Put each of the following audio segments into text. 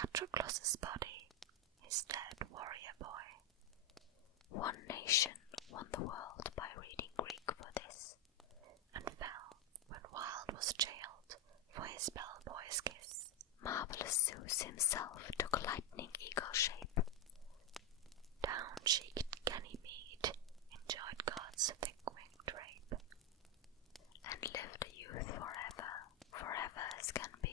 Patroclus's body, his dead warrior boy. One nation won the world by reading Greek for this, and fell when Wild was jailed for his bellboy's kiss. Marvellous Zeus himself took lightning eagle shape. Down-cheeked Ganymede enjoyed God's thick-winged rape, and lived a youth forever, forever as can be,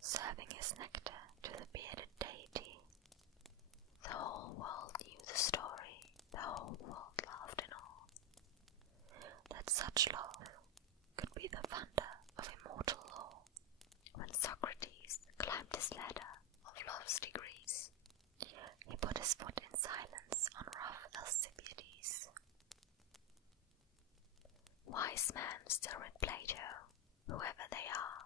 serving his nectar to the bearded deity. The whole world knew the story, the whole world laughed in awe, that such love could be the thunder of immortal law. When Socrates climbed his ladder of love's degrees, he put his foot in silence on rough Alcibiades. Wise men still read Plato, whoever they are.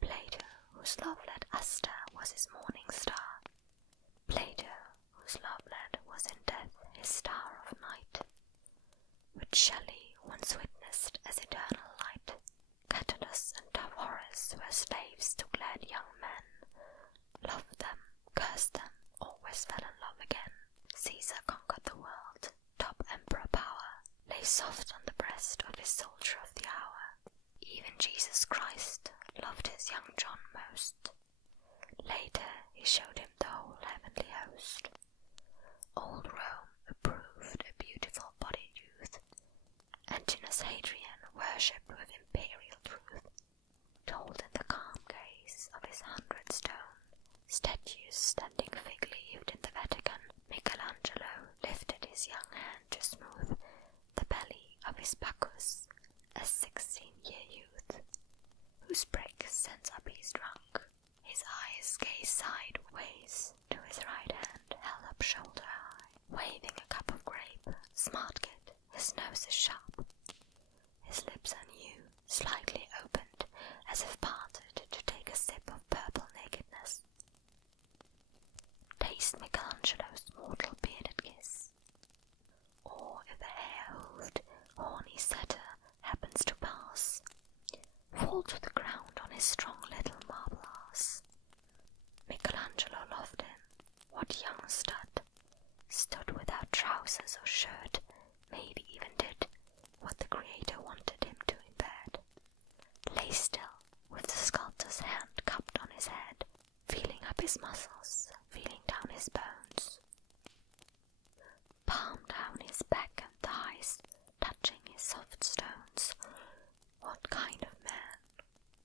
Plato, whose love-led Aster was his morning star. Plato, whose love-led was in death his star of night, which Shelley once witnessed as eternal light. Catullus and tough Horace were slaves to glad young men, loved them, cursed them, always fell in love again. Caesar conquered the world, top emperor power, lay soft on the breast of his soldier of the hour. Even Jesus Christ loved his young John most. Later he showed him the whole heavenly host. Old Rome approved a beautiful bodied youth. Antinous Hadrian worshipped with imperial truth, told in the calm gaze of his 100 stone statues standing fig-leaved in the Vatican. Michelangelo lifted his young hand to smooth the belly of his Bacchus, a 16-year youth, whose brick sends up his drunk. His eyes gaze sideways to his right hand held up shoulder high, waving a cup of grape. Smart kid, his nose is sharp, his lips are new, slightly opened, as if parted to take a sip of purple nakedness. Taste Michelangelo's mortal bearded kiss. Or if a hair-hooved, horny satyr happens to pass, fall to the ground on his strong little marble ass. Michelangelo loved him. What young stud stood without trousers or shirt, maybe even did what the Creator wanted him to in bed. Lay still, with the sculptor's hand cupped on his head, feeling up his muscles, feeling down his bones, palm down his back and thighs, touching his soft stones. What kind of man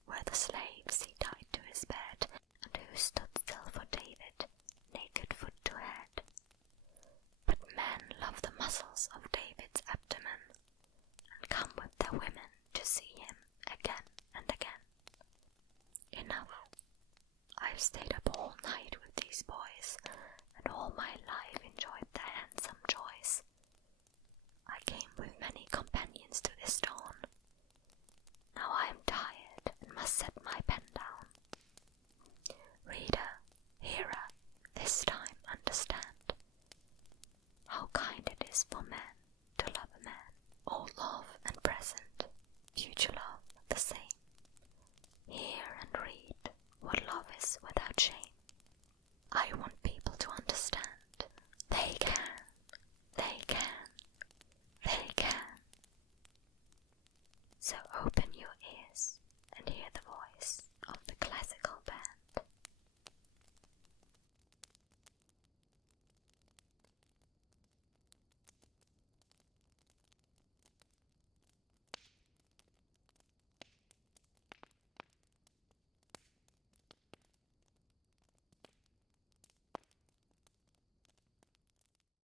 were the slaves he tied to his bed, and who stood still for David, naked foot to head? But men love the muscles of David's abdomen, and come with their women to see him again and again. Enough. I've stayed up all night with these boys, and all my life enjoyed their handsome joys. I came with many companions to this